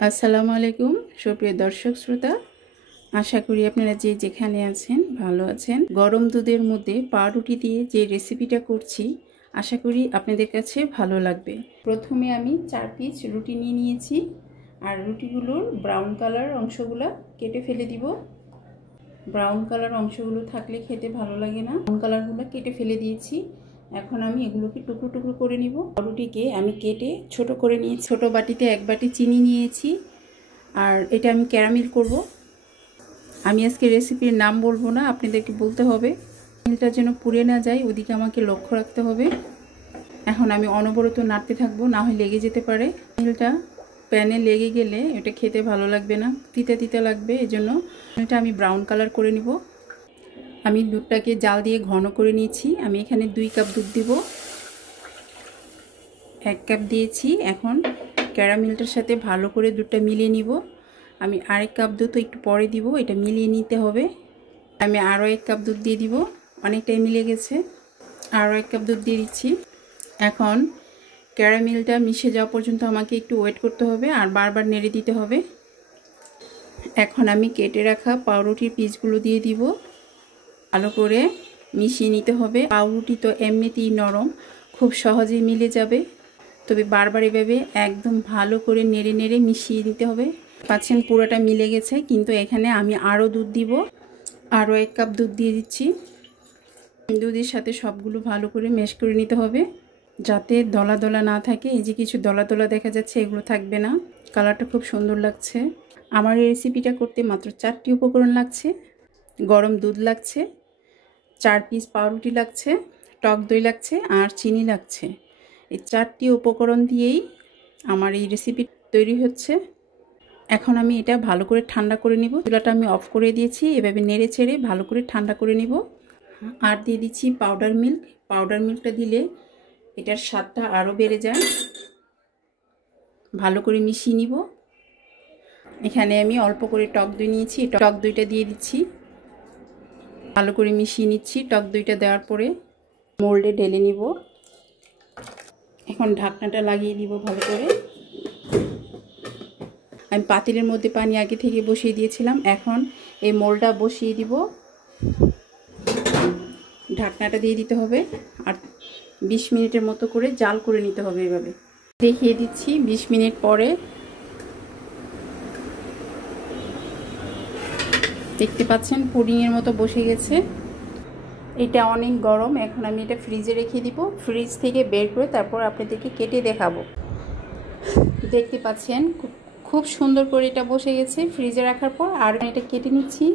আসসালামু আলাইকুম সুপ্রিয় দর্শক শ্রোতা, আশা করি আপনারা যে যেখানে আছেন ভালো আছেন। গরম দুধের মধ্যে পাউরুটি দিয়ে যে রেসিপিটা করছি আশা করি আপনাদের কাছে ভালো লাগবে। প্রথমে আমি 4 পিস রুটি নিয়ে নিয়েছি আর রুটিগুলোর ব্রাউন কালার অংশগুলো কেটে ফেলে দিব। ব্রাউন কালার অংশগুলো থাকলে খেতে ভালো লাগে না, ব্রাউন কালারগুলো কেটে ফেলে দিয়েছি। এখন আমি এগুলোকে টুকরো টুকরো করে নিব। রুটিকে আমি কেটে ছোট করে নিয়েছি। ছোট বাটিতে 1 বাটি চিনি নিয়েছি আর এটা আমি ক্যারামেল করব। আমি আজকে রেসিপির নাম বলবো না, আপনাদেরকে বলতে হবে। মিলটা যেন পুড়ে না যায় ওদিকে আমাকে লক্ষ্য রাখতে হবে। এখন আমি অনবরত নাড়তে থাকবো, না হয় লেগে যেতে পারে। মিলটা প্যানে লেগে গেলে এটা খেতে ভালো লাগবে না, তিতা তিতা লাগবে। এজন্য এটা আমি ব্রাউন কালার করে নিব। আমি দুধটাকে জাল দিয়ে ঘন করে নিয়েছি। আমি এখানে 2 কাপ দুধ দিব। 1 কাপ দিয়েছি। এখন ক্যারামেলটার সাথে ভালো করে দুধটা মিলিয়ে নিব। আমি আরেক কাপ দুধ একটু পরে দিব, এটা মিলিয়ে নিতে হবে। আমি আরও 1 কাপ দুধ দিয়ে দিব, অনেকটাই মিলে গেছে। আরও 1 কাপ দুধ দিয়ে দিচ্ছি। এখন ক্যারামেলটা মিশে যাওয়া পর্যন্ত আমাকে একটু ওয়েট করতে হবে আর বারবার নেড়ে দিতে হবে। এখন আমি কেটে রাখা পাউরুটির পিসগুলো দিয়ে দিব। ভালো করে মিশিয়ে নিতে হবে। পাউরুটি তো এমনিতেই নরম, খুব সহজেই মিলে যাবে, তবে বারবার এভাবে একদম ভালো করে নেড়ে নেড়ে মিশিয়ে দিতে হবে। পাচ্ছেন পুরোটা মিলে গেছে, কিন্তু এখানে আমি আরও দুধ দিব। আরও 1 কাপ দুধ দিয়ে দিচ্ছি। দুধের সাথে সবগুলো ভালো করে মেশ করে নিতে হবে যাতে দলা দলা না থাকে। এই যে কিছু দলা দলা দেখা যাচ্ছে, এগুলো থাকবে না। কালারটা খুব সুন্দর লাগছে। আমার এই রেসিপিটা করতে মাত্র 4টি উপকরণ লাগছে। গরম দুধ লাগছে, 4 পিস পাউরুটি লাগছে, টক দই লাগছে আর চিনি লাগছে। এই 4টি উপকরণ দিয়েই আমার এই রেসিপি তৈরি হচ্ছে। এখন আমি এটা ভালো করে ঠান্ডা করে নিব। চুলাটা আমি অফ করে দিয়েছি। এভাবে নেড়ে ছেড়ে ভালো করে ঠান্ডা করে নিব। আর দিয়ে দিচ্ছি পাউডার মিল্ক। পাউডার মিল্কটা দিলে এটার স্বাদটা আরও বেড়ে যায়। ভালো করে মিশিয়ে নিব। এখানে আমি অল্প করে টক দই নিয়েছি, টক দইটা দিয়ে দিচ্ছি। ভালো করে মিশিয়ে নিচ্ছি। টক দইটা দেওয়ার পরে মোল্ডে ঢেলে নিব। এখন ঢাকনাটা লাগিয়ে দিব ভালো করে। আমি পাতিলের মধ্যে পানি আগে থেকে বসিয়ে দিয়েছিলাম। এখন এই মোল্ডটা বসিয়ে দিব। ঢাকনাটা দিয়ে দিতে হবে আর 20 মিনিটের মতো করে জাল করে নিতে হবে। এভাবে দেখিয়ে দিচ্ছি 20 মিনিট পরে। দেখতে পাচ্ছেন পুডিংয়ের মতো বসে গেছে। এটা অনেক গরম। এখন আমি এটা ফ্রিজে রেখে দিব। ফ্রিজ থেকে বের করে তারপর আপনাদেরকে কেটে দেখাবো। দেখতে পাচ্ছেন খুব সুন্দর করে এটা বসে গেছে ফ্রিজে রাখার পর। আর এটা কেটে নিচ্ছি।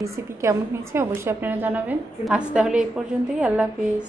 রেসিপি কেমন হয়েছে অবশ্যই আপনারা জানাবেন। আজ তাহলে এই পর্যন্তই। আল্লাহ হাফেজ।